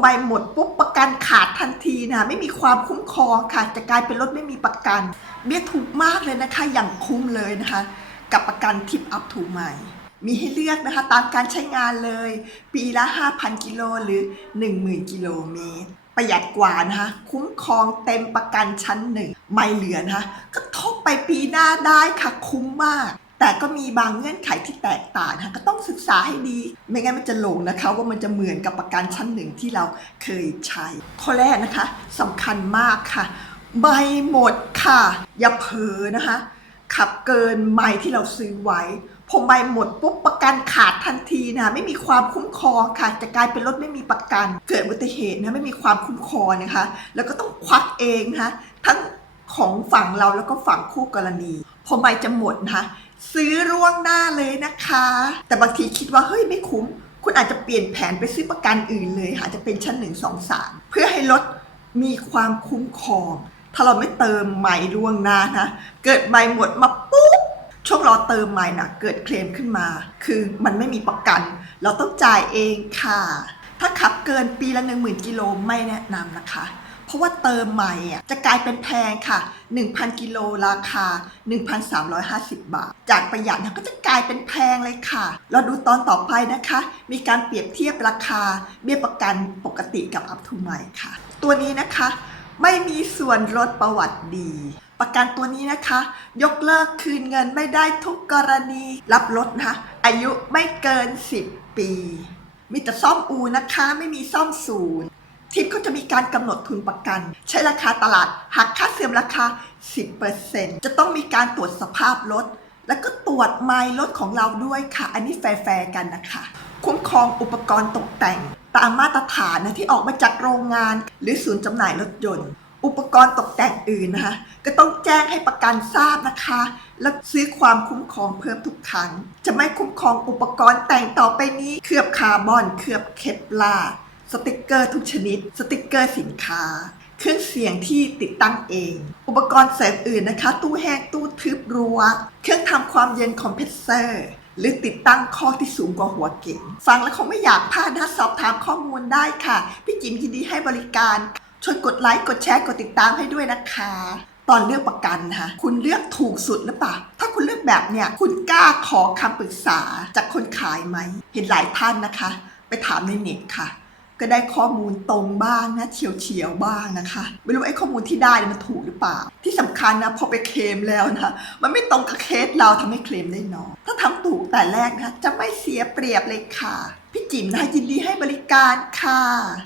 ใบหมดปุ๊บประกันขาดทันทีนะไม่มีความคุ้มครองค่ะ จะกลายเป็นรถไม่มีประกัน เบี้ยถูกมากเลยนะคะ อย่างคุ้มเลยนะคะ กับประกันทิปอัพถูกใหม่ มีให้เลือกนะคะ ตามการใช้งานเลย ปีละ 5,000 กิโลหรือ 10,000 กิโลเมตรประหยัดกว่านะคะคุ้มครองเต็มประกันชั้นหนึ่งไม่เหลือนะคะก็ทบไปปีหน้าได้ค่ะคุ้มมาก แต่ก็มีบางเงื่อนไขที่แตกต่างนะคะก็ต้องศึกษาให้ดี ไม่งั้นมันจะหลงนะคะว่ามันจะเหมือนกับประกันชั้นหนึ่งที่เราเคยใช้ ข้อแรกนะคะสำคัญมากค่ะ ใบหมดค่ะ อย่าเผลอนะคะ ขับเกินไมล์ที่เราซื้อไว้พอใบหมดปุ๊บประกันขาดทันทีนะคะไม่มีความคุ้มครองค่ะ จะกลายเป็นรถไม่มีประกัน เกิดอุบัติเหตุนะไม่มีความคุ้มครองนะคะ แล้วก็ต้องควักเองนะคะทั้งของฝั่งเราแล้วก็ฝั่งคู่กรณีพอใบจะหมดนะคะ ซื้อร่วงหน้าเลยนะคะ แต่บางทีคิดว่าเฮ้ยไม่คุ้ม คุณอาจจะเปลี่ยนแผนไปซื้อประกันอื่นเลยค่ะจะเป็นชั้นหนึ่งสองสามเพื่อให้รถมีความคุ้มครอง ถ้าเราไม่เติมใหม่ล่วงหน้านะ เกิดใหม่หมดมาปุ๊บช่วงรอเติมใหม่นะเกิดเคลมขึ้นมา คือมันไม่มีประกัน เราต้องจ่ายเองค่ะ ถ้าขับเกินปีละ1 0,000กิโลไม่แนะนำนะคะ เพราะว่าเติมใหม่อะจะกลายเป็นแพงค่ะ 1,000 กิโลราคา 1,350 บาท จากประหยัดนะก็จะกลายเป็นแพงเลยค่ะ เราดูตอนต่อไปนะคะ มีการเปรียบเทียบราคา เบี้ยประกันปกติกับอัพทูใหม่ค่ะ ตัวนี้นะคะไม่มีส่วนลดประวัติดี ประกันตัวนี้นะคะ ยกเลิกคืนเงินไม่ได้ทุกกรณี รับรถนะคะ อายุไม่เกิน 10 ปี มีแต่ซ่อมอูนะคะ ไม่มีซ่อมศูนย์ ทิปเขาจะมีการกำหนดทุนประกัน ใช้ราคาตลาดหักค่าเสื่อมราคา 10%จะต้องมีการตรวจสภาพรถแล้วก็ตรวจไมล์รถของเราด้วยค่ะ อันนี้แฟร์กันนะคะ คุ้มครองอุปกรณ์ตกแต่ง ตามมาตรฐานนะที่ออกมาจากโรงงาน หรือศูนย์จำหน่ายรถยนต์ อุปกรณ์ตกแต่งอื่นนะคะ ก็ต้องแจ้งให้ประกันทราบนะคะ แล้วซื้อความคุ้มครองเพิ่มทุกครั้ง จะไม่คุ้มครองอุปกรณ์แต่งต่อไปนี้ เคลือบคาร์บอน เคลือบเคปลาร์ สติกเกอร์ทุกชนิด สติกเกอร์สินค้า เครื่องเสียงที่ติดตั้งเอง อุปกรณ์เสริมอื่นนะคะ ตู้แห้งตู้ทึบรั้ว เครื่องทำความเย็นคอมเพรสเซอร์หรือติดตั้งข้อที่สูงกว่าหัวเก๋งฟังแล้วคงไม่อยากพลาดนะสอบถามข้อมูลได้ค่ะ พี่จิมยินดีให้บริการ ช่วยกดไลค์ กดแชร์ กดติดตามให้ด้วยนะคะ ตอนเลือกประกันนะคะคุณเลือกถูกสุดหรือเปล่า ถ้าคุณเลือกแบบเนี้ย คุณกล้าขอคำปรึกษาจากคนขายไหม เห็นหลายท่านนะคะ ไปถามในเน็ตค่ะ ก็ได้ข้อมูลตรงบ้างนะเฉียวเฉียวๆบ้างนะคะ ไม่รู้ไอ้ข้อมูลที่ได้มันถูกหรือเปล่า ที่สำคัญนะพอไปเคลมแล้วนะมันไม่ตรงกับเคสเราทำให้เคลมได้น้อยถ้าทำถูกแต่แรกนะจะไม่เสียเปรียบเลยค่ะ พี่จิ๋มนะยินดีให้บริการค่ะ